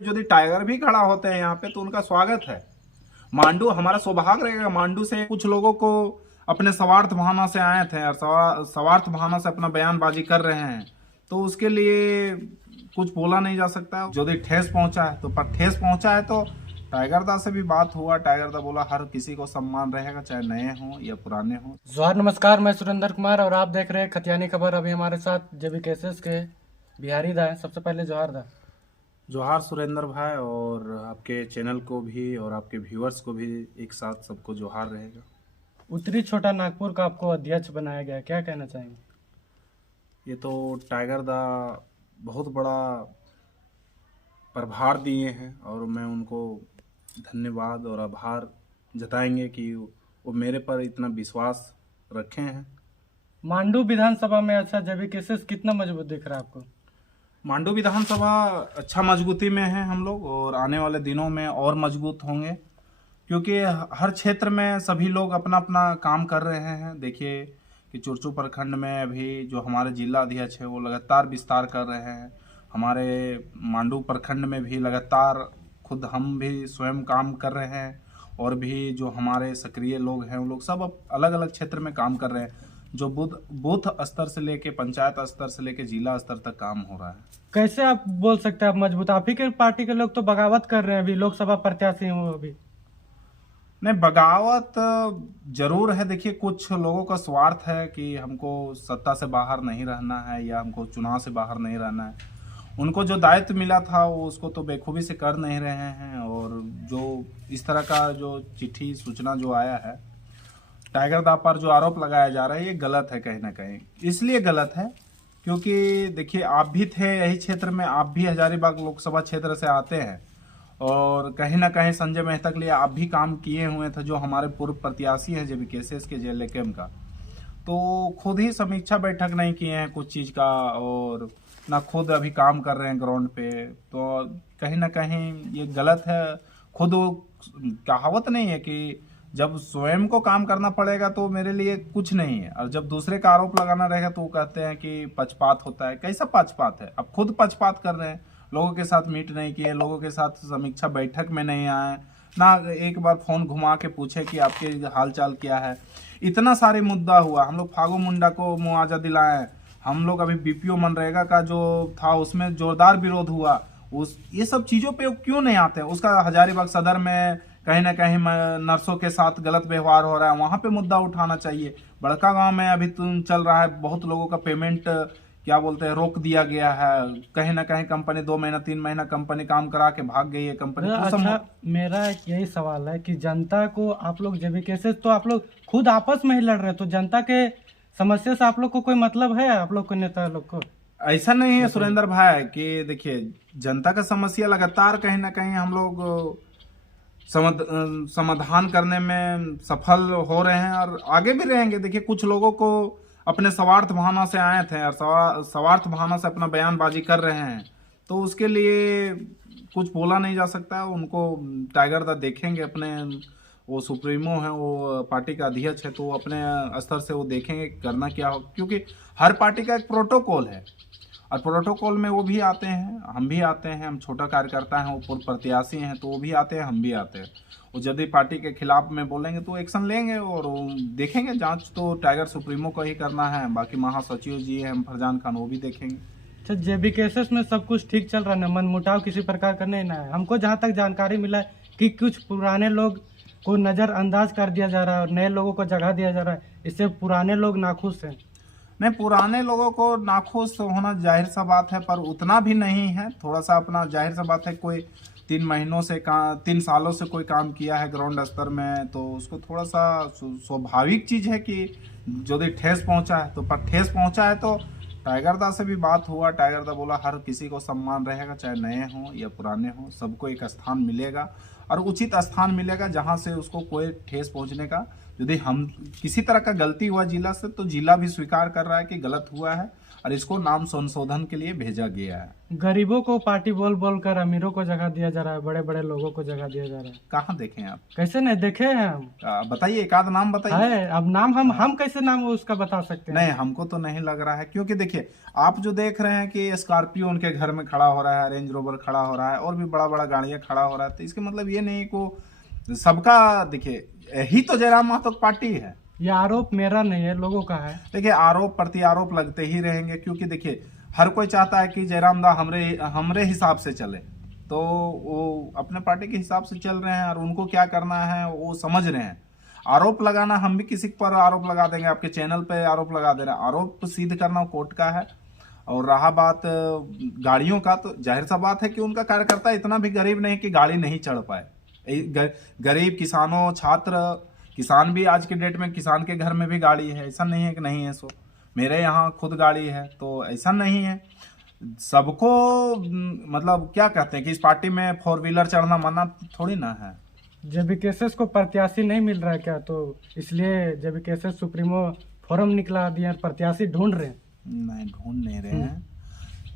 यदि टाइगर भी खड़ा होते हैं यहाँ पे तो उनका स्वागत है। मांडू हमारा सौभाग्य रहेगा। मांडू से कुछ लोगों को अपने स्वार्थ भावना से आए थे और स्वार्थ भावना से अपना बयानबाजी कर रहे हैं, तो उसके लिए कुछ बोला नहीं जा सकता। यदि ठेस पहुंचा है तो पर ठेस पहुंचा है तो टाइगर दा से भी बात हुआ। टाइगर दा बोला हर किसी को सम्मान रहेगा, चाहे नए हों या पुराने हों। जोहार नमस्कार, मैं सुरेंद्र कुमार और आप देख रहे हैं खतियानी खबर। अभी हमारे साथ जेबी केसेस के बिहारी दा है। सबसे पहले जोहार दा। जोहार सुरेंद्र भाई, और आपके चैनल को भी और आपके व्यूअर्स को भी एक साथ सबको जोहार रहेगा। उत्तरी छोटा नागपुर का आपको अध्यक्ष बनाया गया, क्या कहना चाहेंगे? ये तो टाइगर दा बहुत बड़ा प्रभार दिए हैं और मैं उनको धन्यवाद और आभार जताएंगे कि वो मेरे पर इतना विश्वास रखे हैं। मांडू विधानसभा में अच्छा जेबी केसेस कितना मजबूत दिख रहा है आपको? मांडू विधानसभा अच्छा मजबूती में है हम लोग, और आने वाले दिनों में और मजबूत होंगे, क्योंकि हर क्षेत्र में सभी लोग अपना अपना काम कर रहे हैं। देखिए कि चुरचू प्रखंड में अभी जो हमारे जिला अध्यक्ष है वो लगातार विस्तार कर रहे हैं। हमारे मांडू प्रखंड में भी लगातार खुद हम भी स्वयं काम कर रहे हैं, और भी जो हमारे सक्रिय लोग हैं वो लोग सब अलग अलग क्षेत्र में काम कर रहे हैं। जो बूथ स्तर से लेके पंचायत स्तर से लेके जिला स्तर तक काम हो रहा है। कैसे आप बोल सकते हैं आप मजबूत? आप ही के पार्टी के लोग तो बगावत कर रहे हैं, अभी लोकसभा प्रत्याशी हैं अभी। नहीं, बगावत जरूर है। देखिए कुछ लोगों का स्वार्थ है कि हमको सत्ता से बाहर नहीं रहना है या हमको चुनाव से बाहर नहीं रहना है। उनको जो दायित्व मिला था वो उसको तो बेखूबी से कर नहीं रहे हैं, और जो इस तरह का जो चिट्ठी सूचना जो आया है टाइगर दा पर जो आरोप लगाया जा रहा है ये गलत है। कहीं ना कहीं इसलिए गलत है क्योंकि देखिए आप भी थे यही क्षेत्र में, आप भी हजारीबाग लोकसभा क्षेत्र से आते हैं, और कहीं ना कहीं संजय मेहता के लिए आप भी काम किए हुए थे, जो हमारे पूर्व प्रत्याशी हैं जेबी केसेस के जेलेकेम का। तो खुद ही समीक्षा बैठक नहीं किए हैं कुछ चीज़ का, और ना खुद अभी काम कर रहे हैं ग्राउंड पे, तो कहीं ना कहीं ये गलत है। खुद वो कहावत नहीं है कि जब स्वयं को काम करना पड़ेगा तो मेरे लिए कुछ नहीं है, और जब दूसरे का आरोप लगाना रहेगा तो वो कहते हैं कि पक्षपात होता है। कैसा पक्षपात है? अब खुद पक्षपात कर रहे हैं, लोगों के साथ मीट नहीं किए, लोगों के साथ समीक्षा बैठक में नहीं आए, ना एक बार फोन घुमा के पूछे कि आपके हाल चाल क्या है। इतना सारे मुद्दा हुआ, हम लोग फागू मुंडा को मुआवजा दिलाए, हम लोग अभी बीपीओ मनरेगा का जो था उसमें जोरदार विरोध हुआ। ये सब चीजों पे क्यों नहीं आते? उसका हजारीबाग सदर में कहीं ना कहीं नर्सों के साथ गलत व्यवहार हो रहा है, वहां पे मुद्दा उठाना चाहिए। बड़का गांव में अभी तुम चल रहा है, बहुत लोगों का पेमेंट क्या बोलते हैं रोक दिया गया है। कहीं ना कहीं कंपनी 2 महीना 3 महीना कंपनी काम करा के भाग गई है कंपनी। अच्छा, मेरा यही सवाल है कि जनता को आप लोग जेबी केसेस तो आप लोग खुद आपस में ही लड़ रहे हैं, तो जनता के समस्या से आप लोग को कोई मतलब है? आप लोग को नेता लोग को ऐसा नहीं है सुरेंद्र भाई कि देखिए जनता का समस्या लगातार कहीं ना कहीं हम लोग समाधान करने में सफल हो रहे हैं और आगे भी रहेंगे। देखिए कुछ लोगों को अपने स्वार्थ भावना से आए थे और स्वार्थ भावना से अपना बयानबाजी कर रहे हैं, तो उसके लिए कुछ बोला नहीं जा सकता। उनको टाइगर दा देखेंगे, अपने वो सुप्रीमो है, वो पार्टी का अध्यक्ष है, तो वो अपने स्तर से वो देखेंगे करना क्या हो, क्योंकि हर पार्टी का एक प्रोटोकॉल है, और प्रोटोकॉल में वो भी आते हैं, हम भी आते हैं। हम छोटा कार्यकर्ता हैं, वो पूर्व प्रत्याशी हैं, तो वो भी आते हैं, हम भी आते हैं। वो यदि पार्टी के खिलाफ में बोलेंगे तो एक्शन लेंगे, और देखेंगे। जांच तो टाइगर सुप्रीमो को ही करना है, बाकी महासचिव जी हैं फरजान खान, वो भी देखेंगे। अच्छा, जेबी केसेस में सब कुछ ठीक चल रहा है ना? मनमुटाव किसी प्रकार का नहीं ना है? हमको जहाँ तक जानकारी मिला है कि कुछ पुराने लोग को नज़रअंदाज कर दिया जा रहा है और नए लोगों को जगह दिया जा रहा है, इससे पुराने लोग नाखुश हैं। नहीं, पुराने लोगों को नाखुश होना जाहिर सा बात है, पर उतना भी नहीं है। थोड़ा सा अपना जाहिर सा बात है, कोई 3 सालों से कोई काम किया है ग्राउंड स्तर में, तो उसको थोड़ा सा स्वाभाविक चीज है कि यदि ठेस पहुंचा है तो पर ठेस पहुंचा है तो टाइगर दा से भी बात हुआ। टाइगर दा बोला हर किसी को सम्मान रहेगा, चाहे नए हों या पुराने हों, सबको एक स्थान मिलेगा, और उचित स्थान मिलेगा जहां से उसको कोई ठेस पहुंचने का यदि हम किसी तरह का गलती हुआ जिला से तो जिला भी स्वीकार कर रहा है कि गलत हुआ है और इसको नाम संशोधन के लिए भेजा गया है। गरीबों को पार्टी बोल बोल कर अमीरों को जगह दिया जा रहा है, बड़े बड़े लोगों को जगह दिया जा रहा है। कहाँ देखें आप? कैसे नहीं देखे हैं हम? बताइए, एक आध नाम बताइए। है अब नाम हम कैसे नाम उसका बता सकते हैं? नहीं, हमको तो नहीं लग रहा है, क्योंकि देखिए आप जो देख रहे हैं कि स्कॉर्पियो उनके घर में खड़ा हो रहा है, रेंज रोवर खड़ा हो रहा है और भी बड़ा बड़ा गाड़ियां खड़ा हो रहा है, तो इसके मतलब ये नहीं को सबका, देखिए यही तो जयराम महतो पार्टी है। ये आरोप मेरा नहीं है, लोगों का है। देखिए आरोप प्रति आरोप लगते ही रहेंगे, क्योंकि देखिए हर कोई चाहता है कि जयराम दा हमरे हिसाब से चले, तो वो अपने पार्टी के हिसाब से चल रहे हैं और उनको क्या करना है वो समझ रहे हैं। आरोप लगाना, हम भी किसी पर आरोप लगा देंगे, आपके चैनल पे आरोप लगा दे रहे हैं, आरोप सिद्ध करना कोर्ट का है। और रहा बात गाड़ियों का, तो जाहिर सा बात है कि उनका कार्यकर्ता इतना भी गरीब नहीं कि गाड़ी नहीं चढ़ पाए। गरीब किसानों, छात्र, किसान भी आज के डेट में किसान के घर में भी गाड़ी है, ऐसा नहीं है कि नहीं है। सो मेरे यहाँ खुद गाड़ी है, तो ऐसा नहीं है सबको, मतलब क्या कहते हैं कि इस पार्टी में 4 व्हीलर चढ़ना मना थोड़ी ना है। जेबीकेएसएस को प्रत्याशी नहीं मिल रहा है क्या, तो इसलिए जेबीकेएसएस सुप्रीमो फोरम निकला दिया, प्रत्याशी ढूंढ रहे हैं। नहीं, ढूंढ नहीं रहे हैं।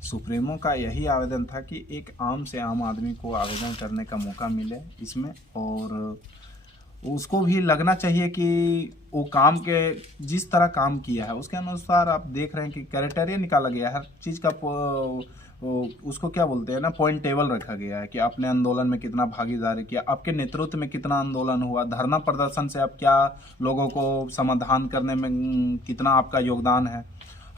सुप्रीमो का यही आवेदन था कि एक आम से आम आदमी को आवेदन करने का मौका मिले इसमें, और उसको भी लगना चाहिए कि वो काम के जिस तरह काम किया है उसके अनुसार आप देख रहे हैं कि क्राइटेरिया निकाला गया है, हर चीज़ का उसको क्या बोलते हैं ना, पॉइंट टेबल रखा गया है कि आपने आंदोलन में कितना भागीदारी किया, आपके नेतृत्व में कितना आंदोलन हुआ, धरना प्रदर्शन से आप क्या लोगों को समाधान करने में कितना आपका योगदान है।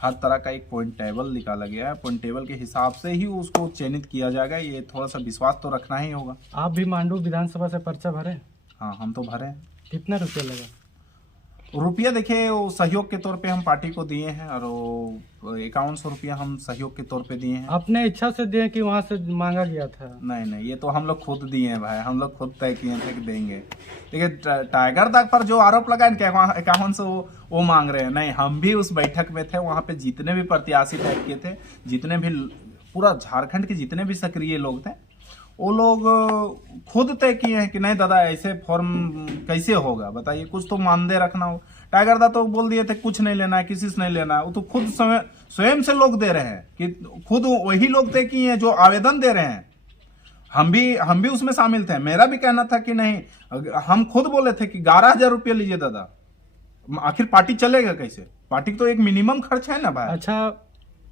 हर तरह का एक पॉइंट टेबल निकाला गया है, पॉइंट टेबल के हिसाब से ही उसको चयनित किया जाएगा। ये थोड़ा सा विश्वास तो रखना ही होगा। आप भी मांडू विधानसभा से पर्चा भरे? हाँ, हम तो भरे। कितना रुपया लगा? रुपया देखिए वो सहयोग के तौर पे हम पार्टी को दिए हैं, और वो 5100 रुपया हम सहयोग के तौर पे दिए हैं। अपने इच्छा से दिए कि वहाँ से मांगा गया था? नहीं नहीं, ये तो हम लोग खुद दिए हैं भाई, हम लोग खुद तय किए थे कि देंगे। देखिए टाइगर दाग पर जो आरोप लगा इनके 5100 वो मांग रहे हैं, नहीं, हम भी उस बैठक में थे, वहाँ पे जितने भी प्रत्याशी तय किए थे, जितने भी पूरा झारखंड के जितने भी सक्रिय लोग थे, वो लोग खुद तय किए हैं कि नहीं दादा ऐसे फॉर्म कैसे होगा, बताइए, कुछ तो मानदेय रखना हो। टाइगर दा तो बोल दिए थे कुछ नहीं लेना है, किसी से नहीं लेना है, वो तो खुद स्वयं से लोग दे रहे हैं कि खुद वही लोग तय किए हैं जो आवेदन दे रहे हैं। हम भी उसमें शामिल थे। मेरा भी कहना था कि नहीं, हम खुद बोले थे कि 11,000 रुपया लीजिए दादा, आखिर पार्टी चलेगा कैसे, पार्टी तो एक मिनिमम खर्च है ना भाई। अच्छा,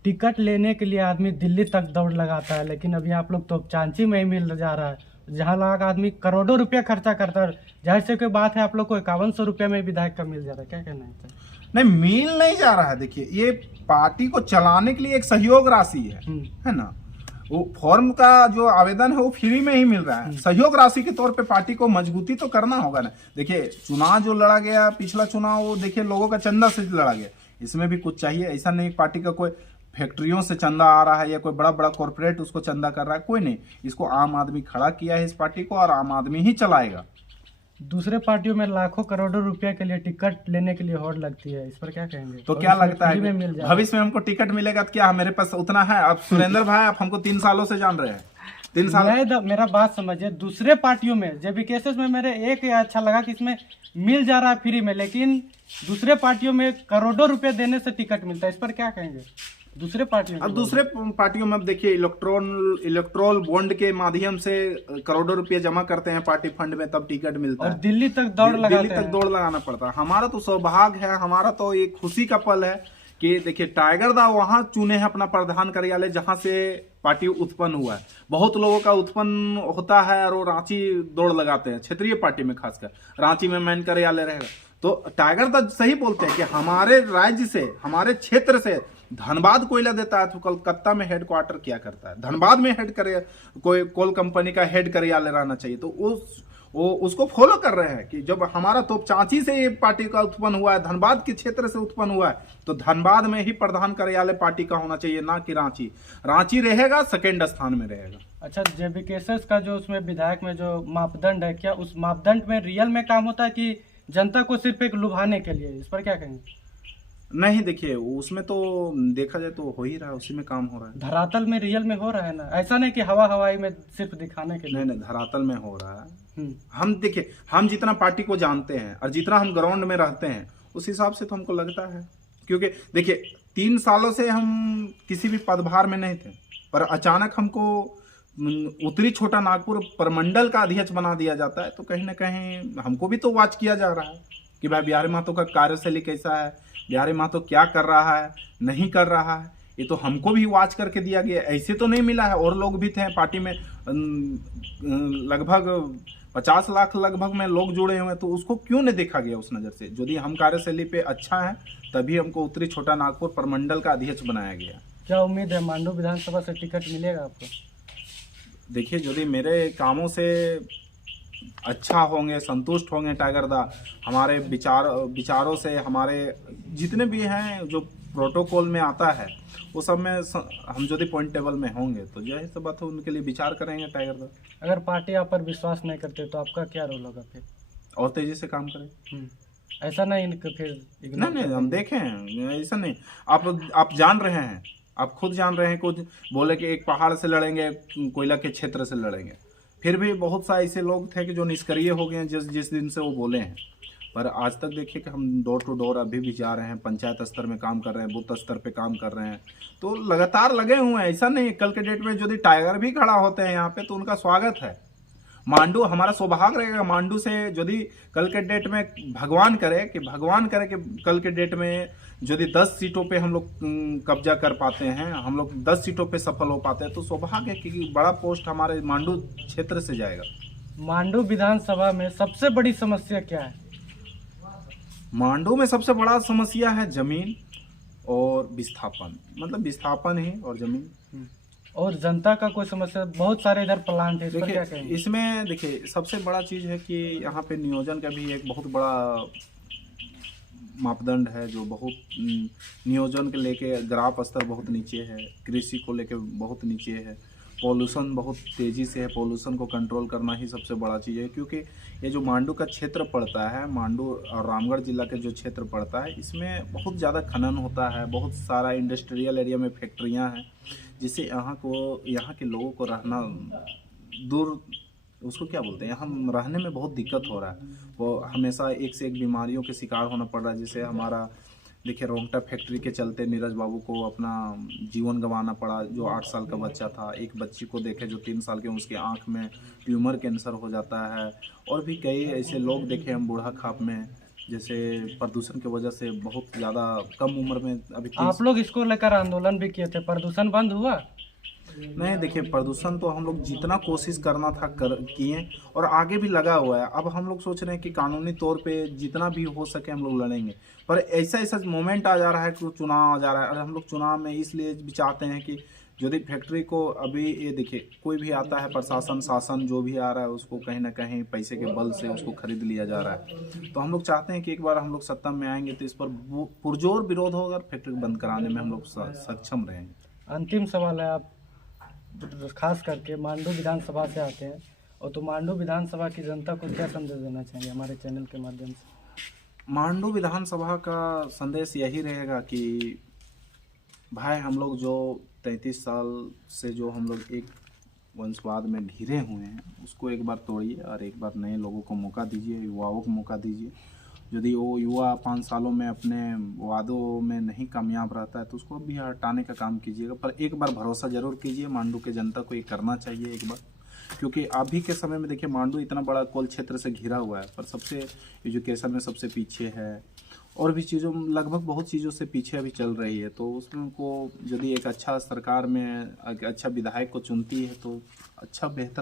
टिकट लेने के लिए आदमी दिल्ली तक दौड़ लगाता है, लेकिन अभी आप लोग तो चांची में ही मिल जा रहा है, जहाँ लगा आदमी करोड़ों रुपया खर्चा करता है। जाहिर से कोई बात है, आप लोग को 5100 रुपया में विधायक का मिल जा रहा है, क्या कहना है? नहीं, मिल नहीं जा रहा है। देखिए ये पार्टी को चलाने के लिए एक सहयोग राशि है ना, वो फॉर्म का जो आवेदन है वो फ्री में ही मिल रहा है। सहयोग राशि के तौर पे पार्टी को मजबूती तो करना होगा ना। देखिए चुनाव जो लड़ा गया, पिछला चुनाव, वो देखिए लोगों का चंदा से लड़ा गया, इसमें भी कुछ चाहिए। ऐसा नहीं पार्टी का कोई फैक्ट्रियों से चंदा आ रहा है या कोई बड़ा बड़ा कॉर्पोरेट उसको चंदा कर रहा है, कोई नहीं। इसको आम आदमी खड़ा किया है इस पार्टी को, और आम आदमी ही चलाएगा। दूसरे पार्टियों में लाखों करोड़ों रुपया के लिए टिकट लेने के लिए होड़ लगती है, इस पर क्या कहेंगे? तो क्या लगता है भविष्य में हमको टिकट मिलेगा? तो क्या मेरे पास उतना है? अब सुरेंद्र भाई, आप हमको 3 सालों से जान रहे हैं, 3 साल। मेरा बात समझिए, दूसरे पार्टियों में जेबीकेएसएस में मेरे एक अच्छा लगा कि इसमें मिल जा रहा है फ्री में, लेकिन दूसरे पार्टियों में करोड़ों रुपए देने से टिकट मिलता है, इस पर क्या कहेंगे? दूसरे पार्टियों में, अब दूसरे पार्टियों में देखिए इलेक्ट्रोल बॉन्ड के माध्यम से करोड़ों रुपए जमा करते हैं पार्टी फंड में, तब टिकट मिलता है, और दिल्ली तक दौड़ लगाना पड़ता है। हमारा तो सौभाग्य है, हमारा तो एक खुशी का पल है कि देखिए टाइगर दा वहां चुने हैं अपना प्रधान कार्यालय जहां से पार्टी उत्पन्न हुआ है। बहुत लोगों का उत्पन्न होता है और वो रांची दौड़ लगाते हैं, क्षेत्रीय पार्टी में खासकर रांची में मेन कार्यालय रहेगा। तो टाइगर दा सही बोलते हैं कि हमारे राज्य से, हमारे क्षेत्र से धनबाद कोयला देता है, तो कलकत्ता में हेडक्वार्टर क्या करता है? धनबाद में कोई कोल कंपनी का हेड कार्यालय रहना चाहिए। तो उसको फॉलो कर रहे हैं कि जब हमारा तो चांची से ये पार्टी का उत्पन्न हुआ है, धनबाद के क्षेत्र से उत्पन्न हुआ है, तो धनबाद में ही प्रधान कार्यालय पार्टी का होना चाहिए, ना कि रांची रहेगा सेकेंड स्थान में रहेगा। अच्छा, जेबीकेएसएस का जो उसमें विधायक में जो मापदंड है, क्या उस मापदंड में रियल में काम होता है कि जनता को सिर्फ एक लुभाने के लिए? इस पर क्या कहेंगे? नहीं देखिए, उसमें तो देखा जाए तो हो ही रहा है, उसी में काम हो रहा है। धरातल में रियल में हो रहा है ना, ऐसा नहीं कि हवा हवाई में सिर्फ दिखाने के लिए। नहीं नहीं, धरातल में हो रहा है। हम्म। हम देखिए, हम जितना पार्टी को जानते हैं और जितना हम ग्राउंड में रहते हैं, उस हिसाब से तो हमको लगता है। क्योंकि देखिए, 3 सालों से हम किसी भी पदभार में नहीं थे, पर अचानक हमको उत्तरी छोटा नागपुर प्रमंडल का अध्यक्ष बना दिया जाता है, तो कहीं ना कहीं हमको भी तो वॉच किया जा रहा है कि भाई बिहारी महतो का कार्यशैली कैसा है, बिहारी महतो क्या कर रहा है, नहीं कर रहा है। ये तो हमको भी वॉच करके दिया गया, ऐसे तो नहीं मिला है। और लोग भी थे पार्टी में, लगभग 50 लाख लगभग में लोग जुड़े हुए, तो उसको क्यों नहीं देखा गया उस नज़र से? यदि हम कार्यशैली पे अच्छा है, तभी हमको उत्तरी छोटा नागपुर प्रमंडल का अध्यक्ष बनाया गया। क्या उम्मीद है मांडू विधानसभा से टिकट मिलेगा आपको? देखिए, यदि मेरे कामों से अच्छा होंगे, संतुष्ट होंगे टाइगर दा, हमारे विचारों से, हमारे जितने भी हैं जो प्रोटोकॉल में आता है, वो सब में हम यदि पॉइंट टेबल में होंगे, तो यही सब बात है, उनके लिए विचार करेंगे टाइगर दा। अगर पार्टी आप पर विश्वास नहीं करते तो आपका क्या रोल होगा फिर? और तेजी से काम करें। ऐसा नहीं कि फिर नहीं नहीं, हम देखें, ऐसा नहीं। आप जान रहे हैं, आप खुद जान रहे हैं, कुछ बोले कि एक पहाड़ से लड़ेंगे, कोयला के क्षेत्र से लड़ेंगे, फिर भी बहुत सा ऐसे लोग थे कि जो निष्क्रिय हो गए हैं जिस दिन से वो बोले हैं। पर आज तक देखिए कि हम डोर टू डोर अभी भी जा रहे हैं, पंचायत स्तर में काम कर रहे हैं, बूथ स्तर पे काम कर रहे हैं, तो लगातार लगे हुए हैं। ऐसा नहीं, कल के डेट में यदि टाइगर भी खड़ा होते हैं यहाँ पे, तो उनका स्वागत है। मांडू हमारा सौभाग्य रहेगा, मांडू से यदि कल के डेट में भगवान करे कि कल के डेट में यदि 10 सीटों पे हम लोग कब्जा कर पाते हैं, हम लोग 10 सीटों पे सफल हो पाते हैं, तो सौभाग्य है कि बड़ा पोस्ट हमारे मांडू क्षेत्र से जाएगा। मांडू विधानसभा में सबसे बड़ी समस्या क्या है? मांडू में सबसे बड़ा समस्या है जमीन और विस्थापन, मतलब विस्थापन ही और जमीन। और जनता का कोई समस्या? बहुत सारे इधर प्लांट है, इस पर क्या कहेंगे? इसमें देखिए, सबसे बड़ा चीज़ है कि यहाँ पे नियोजन का भी एक बहुत बड़ा मापदंड है, जो बहुत नियोजन के लेके ग्राफ स्तर बहुत नीचे है, कृषि को लेके बहुत नीचे है, पॉल्यूशन बहुत तेज़ी से है, पॉल्यूशन को कंट्रोल करना ही सबसे बड़ा चीज़ है। क्योंकि ये जो मांडू का क्षेत्र पड़ता है, मांडू और रामगढ़ जिला के जो क्षेत्र पड़ता है, इसमें बहुत ज़्यादा खनन होता है, बहुत सारा इंडस्ट्रियल एरिया में फैक्ट्रियाँ हैं, जिससे यहाँ के लोगों को रहना दूर, उसको क्या बोलते हैं, यहाँ रहने में बहुत दिक्कत हो रहा है। वो हमेशा एक से एक बीमारियों के शिकार होना पड़ रहा है। जैसे हमारा देखिए, रोंगटा फैक्ट्री के चलते नीरज बाबू को अपना जीवन गंवाना पड़ा, जो 8 साल का बच्चा था। एक बच्ची को देखे जो 3 साल के, उसके आँख में ट्यूमर कैंसर हो जाता है। और भी कई ऐसे लोग देखे हम बूढ़ा खाप में, जैसे प्रदूषण की वजह से बहुत ज़्यादा कम उम्र में अभी आप लोग इसको लेकर आंदोलन भी किए थे, प्रदूषण बंद हुआ? नहीं देखिए, प्रदूषण तो हम लोग जितना कोशिश करना था किए, और आगे भी लगा हुआ है। अब हम लोग सोच रहे हैं कि कानूनी तौर पे जितना भी हो सके हम लोग लड़ेंगे। पर ऐसा मोमेंट आ जा रहा है कि चुनाव आ जा रहा है, और हम लोग चुनाव में इसलिए भी चाहते हैं कि यदि फैक्ट्री को अभी, ये देखिए, कोई भी आता है, प्रशासन शासन जो भी आ रहा है, उसको कहीं ना कहीं पैसे के बल से उसको खरीद लिया जा रहा है। तो हम लोग चाहते हैं कि एक बार हम लोग सत्ता में आएंगे तो इस पर पुरजोर विरोध होगा, और फैक्ट्री बंद कराने में हम लोग सक्षम रहेंगे। अंतिम सवाल है, आप खास करके मांडू विधानसभा से आते हैं, और तो मांडू विधानसभा की जनता को क्या संदेश देना चाहेंगे हमारे चैनल के माध्यम से? मांडू विधानसभा का संदेश यही रहेगा कि भाई, हम लोग जो 33 साल से जो हम लोग एक वंशवाद में घिरे हुए हैं, उसको एक बार तोड़िए और एक बार नए लोगों को मौका दीजिए, युवाओं को मौका दीजिए। यदि वो युवा 5 सालों में अपने वादों में नहीं कामयाब रहता है, तो उसको भी हटाने का काम कीजिएगा। पर एक बार भरोसा जरूर कीजिए, मांडू के जनता को ये करना चाहिए एक बार। क्योंकि अभी के समय में देखिए, मांडू इतना बड़ा कोल क्षेत्र से घिरा हुआ है, पर सबसे एजुकेशन में सबसे पीछे है, और भी चीज़ों, लगभग बहुत चीज़ों से पीछे अभी चल रही है। तो उसमें को यदि एक अच्छा सरकार में एक अच्छा विधायक को चुनती है, तो अच्छा बेहतर